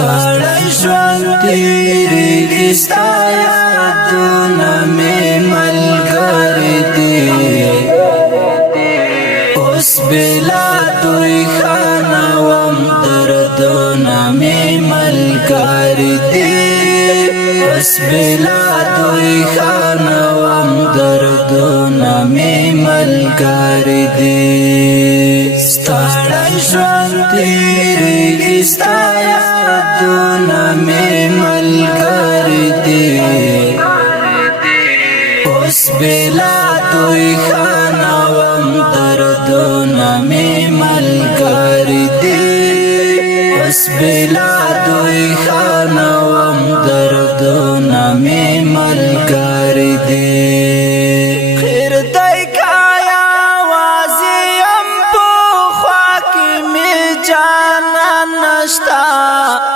ستړی ژوند تیریږي ستا یادونه مې ملګري دي اوس بېلا دوی ښه نه وم دردونه مې ملګري دي اوس بېلا دوی ښه نه وم دردونه مې ملګري دي ستړی ژوند تیریږي ستا یادونه مې ملګري دي اوس بېلا دوی ښه نه وم دردونه مې ملګري دي اوس بېلا دوی ښه نه وم دردونه مې ملګري دي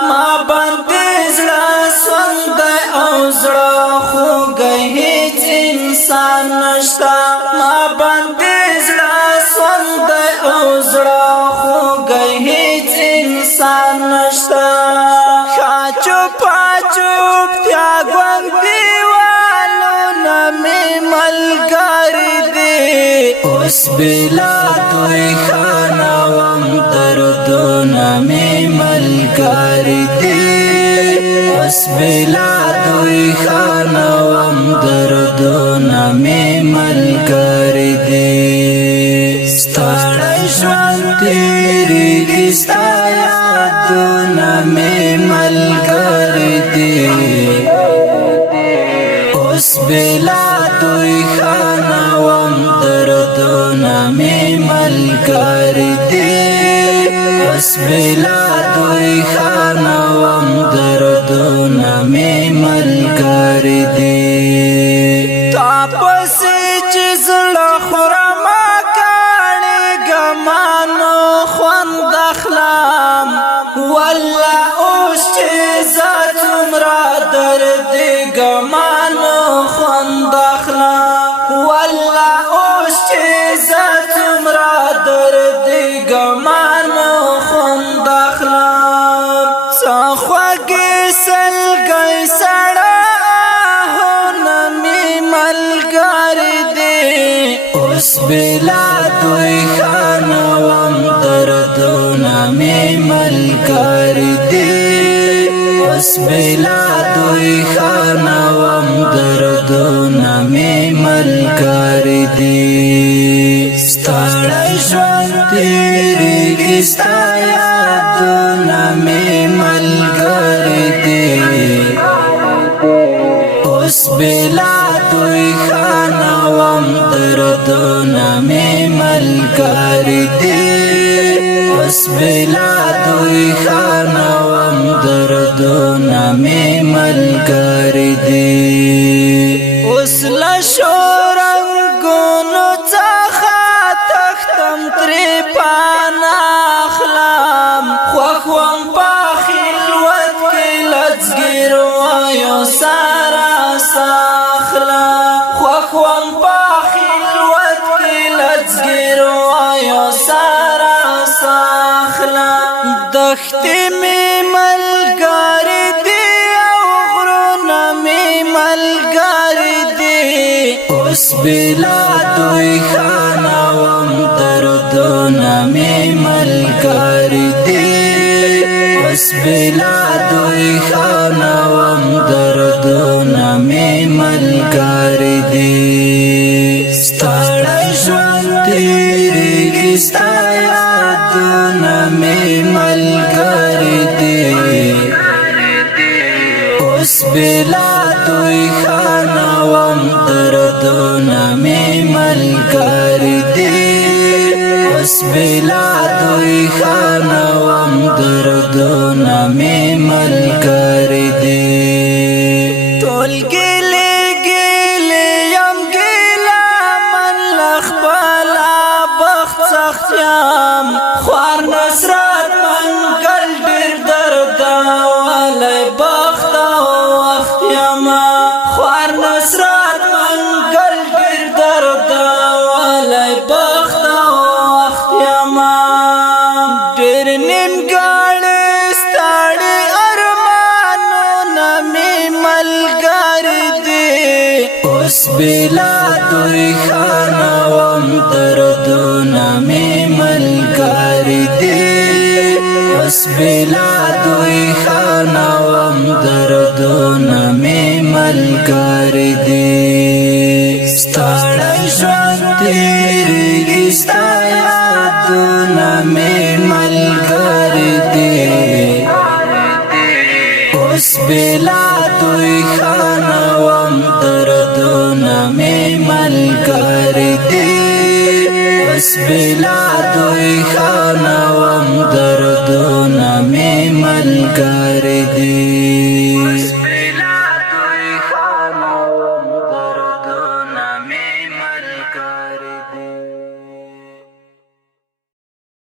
ما باندې زړه سوندی او زړه خوږی هیڅ انسان نشتا ما باندې زړه سوندی او زړه خوږی هیڅ انسان نشتا ښه چوپه چوپتیا ګونګ دیوالونه مې ملګري دي اوس بېلا دوی ښه نه وم دردونه مې ملګري دي اوس بېلا دوی ښه نه وم دردونه مې ملګري دي ستړی ژوند تیریږي ستا یادونه مې ملګري دي اوس بېلا دوی ښه نه وم دردونه مې ملګري دي اوس بېلا دوی ښه نه وم دردونه مې ملګري دي تا پسې چې زړه خورمه کاڼېږه ما نو خوند اخلم والله اوس چې زه څومره دردېږم ما نو خوند اخلم والله اوس چې زه څومره دردېږم ما نو خوند اخلم څه خوږې سلګۍ سړه آهونه مې ملګري دي اوس بېلا دوی ښه نه وم دردونه مې ملګري دي اوس بېلا دوی ښه نه وم دردونه مې ملګري دي ستړی ژوند تیریږي ستا یادونه مې ملګري دي اوس بېلا دوی ښه نه وم دردونه مې ملګري دي اوس بېلا دوی ښه نه وم دردونه مې ملګري دي اوس له شورنګونو څخه تښتم ترې پناه اخلم خوښ وم په خلوت کې له ځګرویو سره ساخلم خوښ وم په خلوت کې له ځګرویو سره ساخلم دښتې مې ملګري دي او غرونه مې ملګري دي اوس بېلا دوی ښه نه وم دردونه مې ملګري دي اوس بېلا دوی ښه نه وم دردونه مې ملګري دي ستړی ژوند تیریږي ستا یادونه مې ملګري دي اوس بېلا دوی ښه نه وم دردونه مې ملګري دي اوس بېلا دوی ښه نه وم دردونه مې ملګري دي ټول ګیلې ګیلې یم ګیله من له خپله بخت سخت یم خوار نصرت منګل ډېر درده والی بخت او وخت یم خوار نصرت منګل ډېر درده والی بخت او وخت یم ډېر نیمګړی ستړی اوس بلا دوی خانوم دردونه می ملګری دي اوس بلا دوی خانوم دردونه می ملګری دي ستړی ژوند تیریږي ستا یادونه می ملګری دي اوس بلا دوی خانوم دردونه می ملګری دي اوس بلا دوی خانوم